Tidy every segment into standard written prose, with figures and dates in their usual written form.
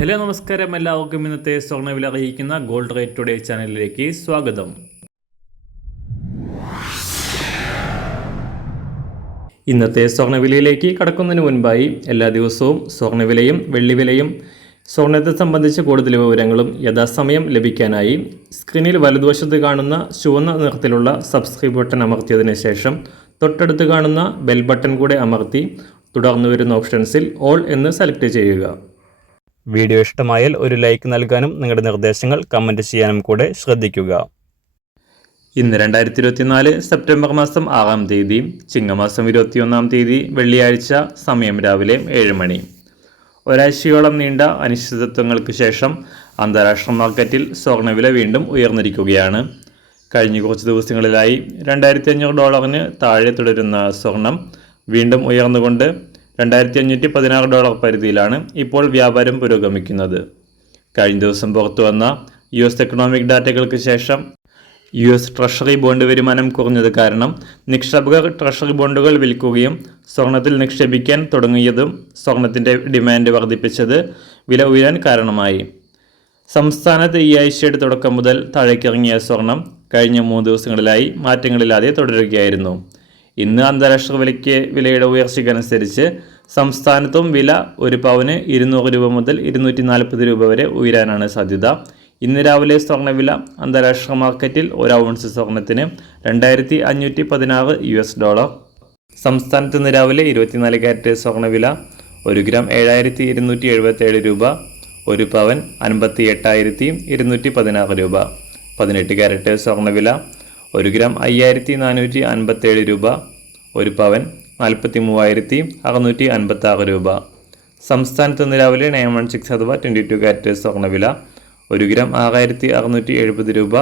Hello നമസ്കാരം, എല്ലാവർക്കും ഇന്നത്തെ സ്വർണ്ണവില അറിയിക്കുന്ന ഗോൾഡ് റേറ്റ് ടുഡേ ചാനലിലേക്ക് സ്വാഗതം. ഇന്നത്തെ സ്വർണ്ണവിലയിലേക്ക് കടക്കുന്നതിന് മുൻപായി എല്ലാ ദിവസവും സ്വർണ്ണവിലയും വെള്ളിവിലയും സ്വർണ്ണത്തെ സംബന്ധിച്ച് കൂടുതൽ വിവരങ്ങളും യഥാസമയം ലഭിക്കാനായി സ്ക്രീനിൽ വലതുവശത്ത് കാണുന്ന ചുവന്ന നിറത്തിലുള്ള സബ്സ്ക്രൈബ് ബട്ടൺ അമർത്തിയതിനു ശേഷം തൊട്ടടുത്ത് കാണുന്ന ബെൽ ബട്ടൺ കൂടെ അമർത്തി തുടർന്ന് വരുന്ന ഓപ്ഷൻസിൽ ഓൾ എന്ന് സെലക്ട് ചെയ്യുക. വീഡിയോ ഇഷ്ടമായാൽ ഒരു ലൈക്ക് നൽകാനും നിങ്ങളുടെ നിർദ്ദേശങ്ങൾ കമൻറ്റ് ചെയ്യാനും കൂടെ ശ്രദ്ധിക്കുക. ഇന്ന് 2024 സെപ്റ്റംബർ മാസം 6-ാം തീയതി, ചിങ്ങമാസം 21-ാം തീയതി വെള്ളിയാഴ്ച. സമയം രാവിലെ 7 മണി. ഒരാഴ്ചയോളം നീണ്ട അനിശ്ചിതത്വങ്ങൾക്ക് ശേഷം അന്താരാഷ്ട്ര മാർക്കറ്റിൽ സ്വർണ്ണവില വീണ്ടും ഉയർന്നിരിക്കുകയാണ്. കഴിഞ്ഞ കുറച്ച് ദിവസങ്ങളിലായി $2,500 താഴെ തുടരുന്ന സ്വർണം വീണ്ടും ഉയർന്നുകൊണ്ട് $2,516 പരിധിയിലാണ് ഇപ്പോൾ വ്യാപാരം പുരോഗമിക്കുന്നത്. കഴിഞ്ഞ ദിവസം പുറത്തു വന്ന US എക്കണോമിക് ഡാറ്റകൾക്ക് ശേഷം US ട്രഷറി ബോണ്ട് വരുമാനം കുറഞ്ഞത് കാരണം നിക്ഷേപകർ ട്രഷറി ബോണ്ടുകൾ വിൽക്കുകയും സ്വർണത്തിൽ നിക്ഷേപിക്കാൻ തുടങ്ങിയതും സ്വർണത്തിൻ്റെ ഡിമാൻഡ് വർദ്ധിപ്പിച്ചത് വില ഉയരാൻ കാരണമായി. സംസ്ഥാനത്ത് ഈ ആഴ്ചയുടെ തുടക്കം മുതൽ താഴേക്കിറങ്ങിയ സ്വർണം കഴിഞ്ഞ 3 ദിവസങ്ങളിലായി മാറ്റങ്ങളില്ലാതെ തുടരുകയായിരുന്നു. ഇന്ന് അന്താരാഷ്ട്ര വിലയുടെ ഉയർച്ചയ്ക്കനുസരിച്ച് സംസ്ഥാനത്തും വില ഒരു പവന് 200 രൂപ മുതൽ 240 രൂപ വരെ ഉയരാനാണ് സാധ്യത. ഇന്ന് രാവിലെ സ്വർണ്ണവില അന്താരാഷ്ട്ര മാർക്കറ്റിൽ 1 ഔൺസ് സ്വർണത്തിന് $2,516. സംസ്ഥാനത്ത് ഇന്ന് രാവിലെ 24 കാരറ്റ് സ്വർണ്ണവില 1 ഗ്രാം 7,277 രൂപ, 1 പവൻ 58,216 രൂപ. 18 കാരറ്റ് സ്വർണ്ണവില 1 ഗ്രാം 5,457 രൂപ, 1 പവൻ 43,656 രൂപ. സംസ്ഥാനത്ത് ഇന്ന് രാവിലെ 916 അഥവാ 22 കാരറ്റ് സ്വർണ്ണവില 1 ഗ്രാം 6,670 രൂപ,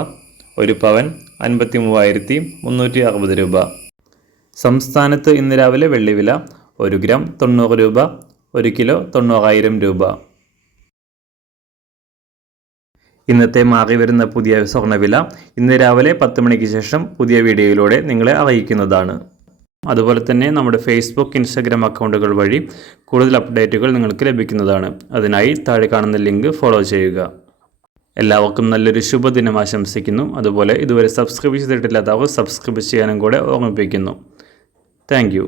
1 പവൻ 53,360 രൂപ. സംസ്ഥാനത്ത് ഇന്ന് രാവിലെ വെള്ളിവില 1 ഗ്രാം 90 രൂപ, 1 കിലോ 90,000 രൂപ. ഇന്നത്തെ മാറി വരുന്ന പുതിയ സ്വർണ്ണവില ഇന്ന് രാവിലെ 10 മണിക്ക് ശേഷം പുതിയ വീഡിയോയിലൂടെ നിങ്ങളെ അറിയിക്കുന്നതാണ്. അതുപോലെ തന്നെ നമ്മുടെ ഫേസ്ബുക്ക്, ഇൻസ്റ്റാഗ്രാം അക്കൗണ്ടുകൾ വഴി കൂടുതൽ അപ്ഡേറ്റുകൾ നിങ്ങൾക്ക് ലഭിക്കുന്നതാണ്. അതിനായി താഴെ കാണുന്ന ലിങ്ക് ഫോളോ ചെയ്യുക. എല്ലാവർക്കും നല്ലൊരു ശുഭദിനം ആശംസിക്കുന്നു. അതുപോലെ ഇതുവരെ സബ്സ്ക്രൈബ് ചെയ്തിട്ടില്ലാത്തവർ സബ്സ്ക്രൈബ് ചെയ്യാനും കൂടെ ഓർമ്മിപ്പിക്കുന്നു. താങ്ക്